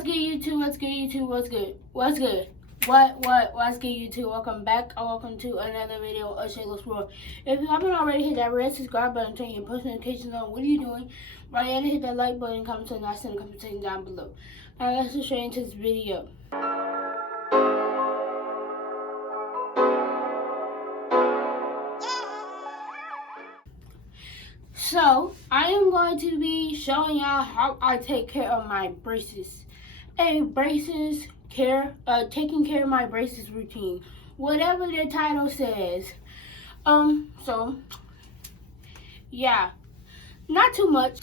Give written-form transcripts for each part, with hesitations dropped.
What's good, YouTube? What's good, YouTube? What's good? What's good? What's good, YouTube? Welcome back or welcome to another video of Shayla's World. If you haven't already, hit that red subscribe button, turn your post notifications on. What are you doing? Right here, hit that like button, comment to the nice in the comment section down below. Now let's get straight into this video. So, I am going to be showing y'all how I take care of my braces. Taking care of my braces routine. Whatever the title says. So, yeah. Not too much.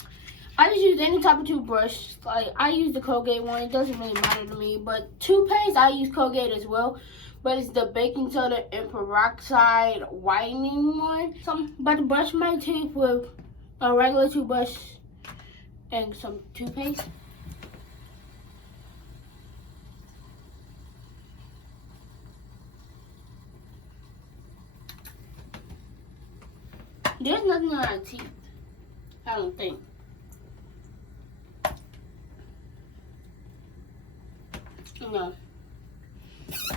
I just use any type of toothbrush. Like, I use the Colgate one. It doesn't really matter to me. But toothpaste, I use Colgate as well. But it's the baking soda and peroxide whitening one. But to brush my teeth with a regular toothbrush and some toothpaste. There's nothing on our teeth, I don't think. No.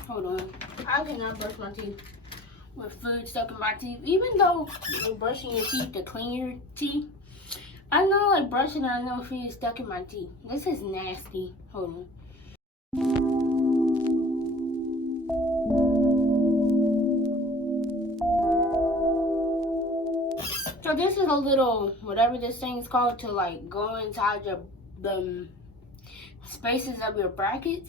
Hold on. I cannot brush my teeth with food stuck in my teeth. Even though you're brushing your teeth to clean your teeth, I know like brushing, I know food is stuck in my teeth. This is nasty. Hold on. So this is a little, whatever this thing is called, to like go inside the spaces of your brackets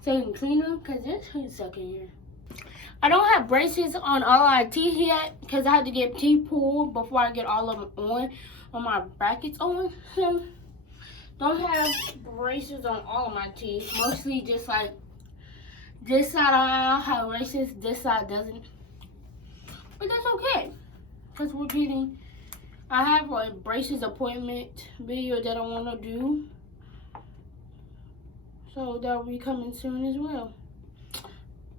so you can clean them, because there's food stuck in here. I don't have braces on all my teeth yet because I had to get teeth pulled before I get all of them on my brackets on. So don't have braces on all of my teeth. Mostly just like this side I have braces, this side doesn't. But that's okay because I have a braces appointment video that I want to do. So that'll be coming soon as well.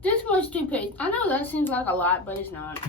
This much toothpaste. I know that seems like a lot, but it's not.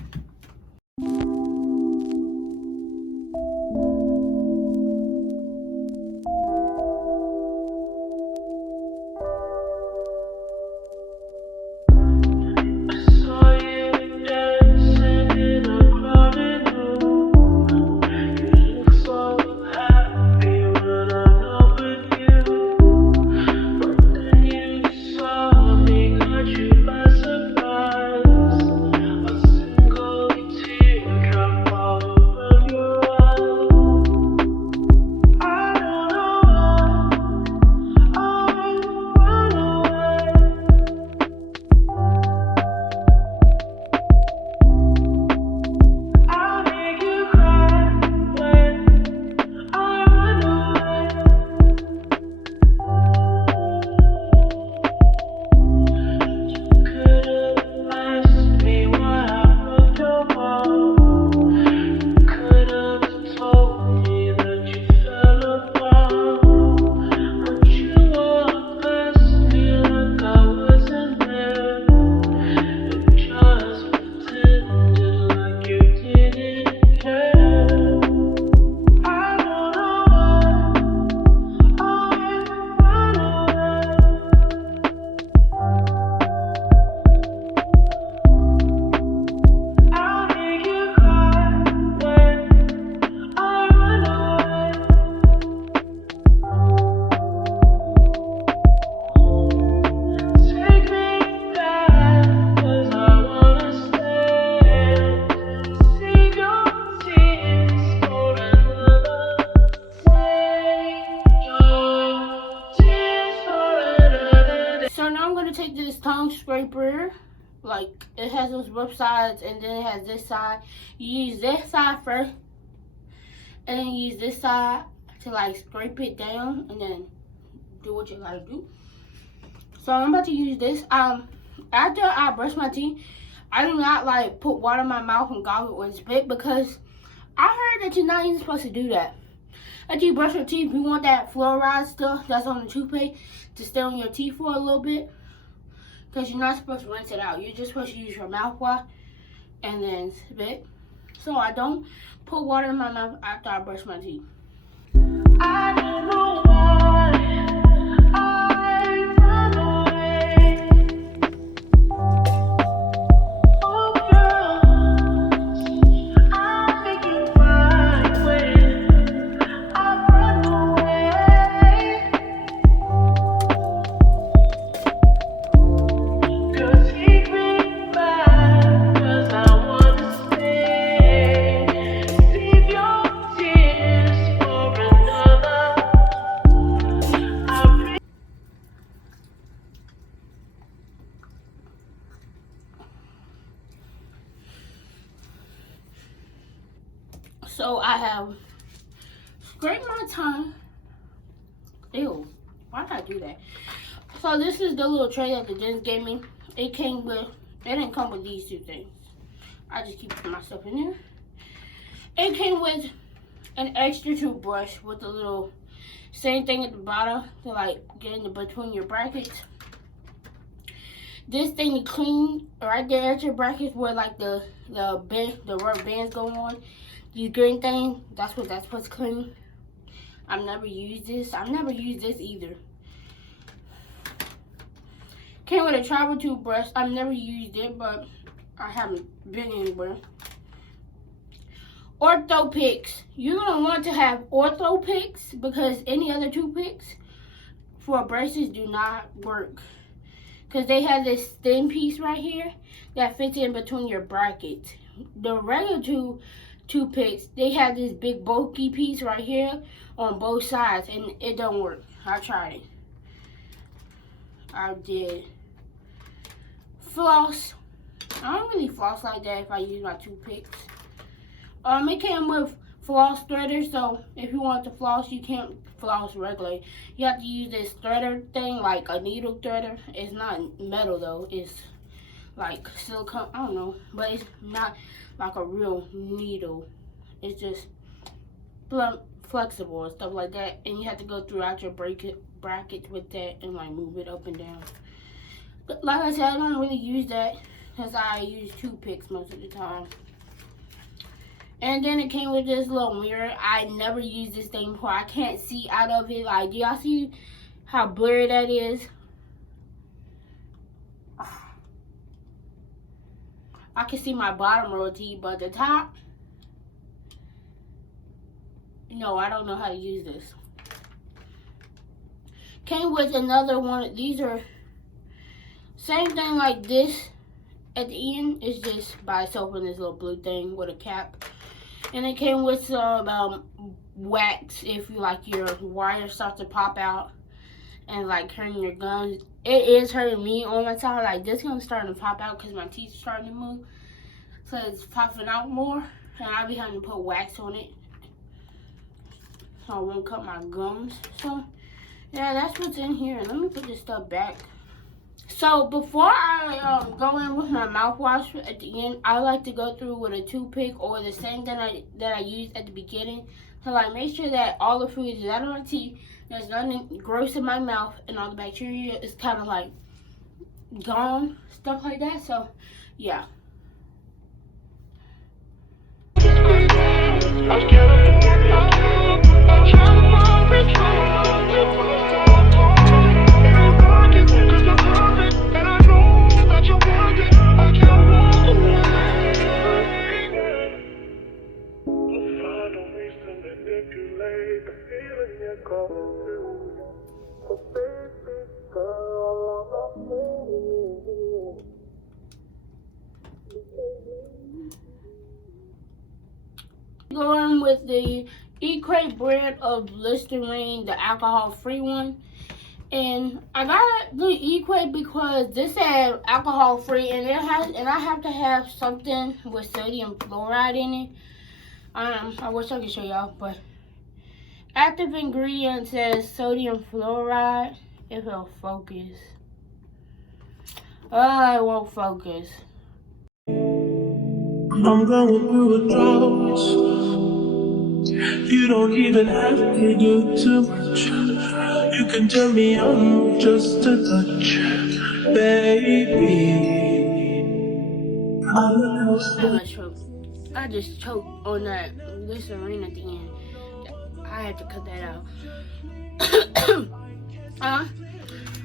Take this tongue scraper, like it has those rough sides and then it has this side. You use this side first and then you use this side to like scrape it down and then do what you gotta do. So I'm about to use this. After I brush my teeth, I do not like put water in my mouth and goggle and spit, because I heard that you're not even supposed to do that. After you brush your teeth, you want that fluoride stuff that's on the toothpaste to stay on your teeth for a little bit. Because you're not supposed to rinse it out. You're just supposed to use your mouthwash and then spit. So I don't put water in my mouth after I brush my teeth. I don't know why I have scraped my tongue. Ew, why did I do that? So this is the little tray that the dentist gave me. It didn't come with these two things. I just keep my stuff in there. It came with an extra toothbrush with the little same thing at the bottom to like get in the between your brackets. This thing to clean right there at your brackets where like the rubber bands go on. These green thing, that's what that's supposed to clean. I've never used this. I've never used this either. Came with a travel toothbrush. I've never used it, but I haven't been anywhere. Ortho picks. You're going to want to have ortho picks because any other toothpicks for braces do not work. Because they have this thin piece right here that fits in between your brackets. The regular toothpicks, they have this big bulky piece right here on both sides and it don't work. I tried it. I did. Floss. I don't really floss like that if I use my toothpicks. It came with Floss Threaders, so if you want to floss, you can't floss regularly. You have to use this threader thing, like a needle threader. It's not metal though, it's like silicone, I don't know, but it's not like a real needle. It's just flexible and stuff like that, and you have to go throughout your brackets with that and like move it up and down. But like I said, I don't really use that because I use toothpicks most of the time. And then it came with this little mirror. I never used this thing before. I can't see out of it. Like, do y'all see how blurry that is? I can see my bottom row of teeth, but the top, no, I don't know how to use this. Came with another one. These are same thing like this at the end. It's just by itself in this little blue thing with a cap. And it came with some wax if you like your wires start to pop out and like hurting your gums. It is hurting me on my side. Like this one's starting to pop out because my teeth are starting to move. So it's popping out more. And I'll be having to put wax on it so I won't cut my gums. So yeah, that's what's in here. Let me put this stuff back. So before I go in with my mouthwash at the end, I like to go through with a toothpick or the same that I used at the beginning to like make sure that all the food is out of my teeth, there's nothing gross in my mouth, and all the bacteria is kind of like gone, stuff like that. So yeah. Going with the E-Crate brand of Listerine, the alcohol-free one. And I got the E-Crate because this had alcohol-free, and I have to have something with sodium fluoride in it. I wish I could show y'all, but active ingredient says sodium fluoride. If it'll focus. Oh, it won't focus. I'm going through a drought. You don't even have to do too much. You can turn me on just a touch, baby. I just choked on that Listerine at the end. I had to cut that out.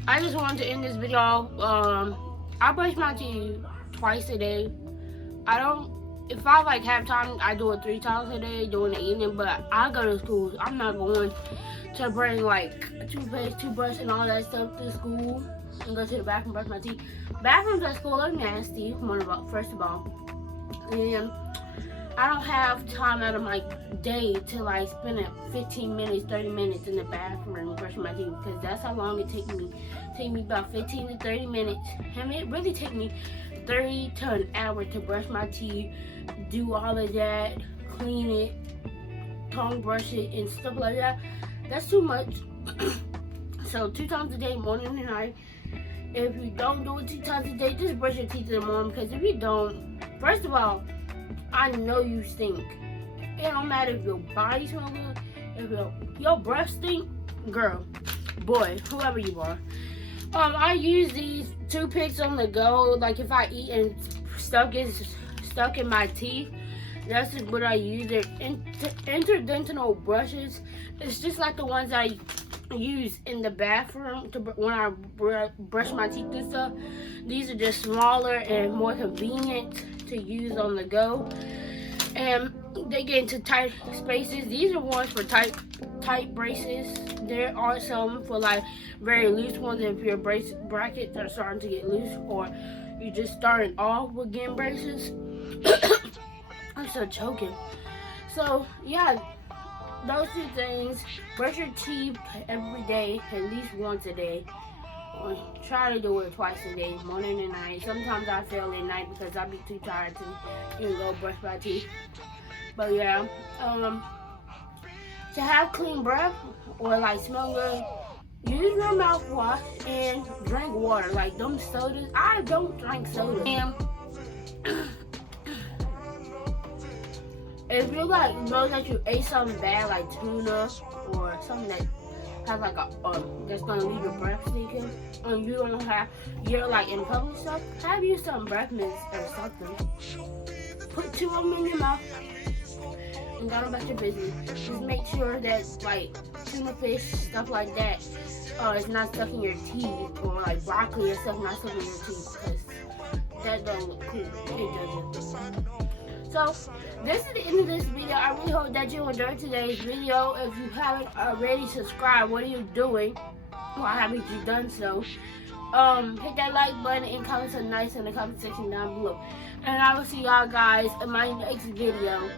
I just wanted to end this video. I brush my teeth twice a day. If I like have time, I do it 3 times a day during the evening, but I go to school. I'm not going to bring like a toothpaste, toothbrush, and all that stuff to school and go to the bathroom, brush my teeth. Bathrooms at school are nasty, first of all. And I don't have time out of my day to like spend 15 minutes, 30 minutes in the bathroom brushing my teeth, because that's how long it takes me. It takes me about 15 to 30 minutes. I mean, it really takes me 30 to an hour to brush my teeth, do all of that, clean it, tongue brushing and stuff like that, that's too much. So 2 times a day, morning and night. If you don't do it 2 times a day, just brush your teeth in the morning, because if you don't, first of all, I know you stink. It don't matter if your body smells good, if your breath stink, girl, boy, whoever you are. I use these toothpicks on the go, like if I eat and stuff gets stuck in my teeth. That's what I use. They're interdental brushes. It's just like the ones I use in the bathroom when I brush my teeth and stuff. These are just smaller and more convenient to use on the go, and they get into tight spaces. These are ones for tight braces. There are some for like very loose ones if your brace brackets are starting to get loose, or you're just starting off with getting braces. I'm still choking. So yeah, those 2 things. Brush your teeth every day, at least once a day. Or try to do it twice a day, morning and night. Sometimes I fail at night because I be too tired to even go brush my teeth. But yeah, to have clean breath or like smell good, use your mouthwash and drink water. Like them sodas, I don't drink soda. And if you like know that you ate something bad, like tuna or something that has like that's gonna leave your breath stinking, and you don't have, you're like in public stuff, have you some breath mints or something. Put 2 of them in your mouth and go about your business. Just make sure that like tuna fish, stuff like that, it's not stuck in your teeth, or like broccoli or stuff not stuck in your teeth, because that don't look cool. It doesn't. So this is the end of this video. I really hope that you enjoyed today's video. If you haven't already subscribed, what are you doing? Why haven't you done so? Hit that like button and comment something nice in the comment section down below. And I will see y'all guys in my next video.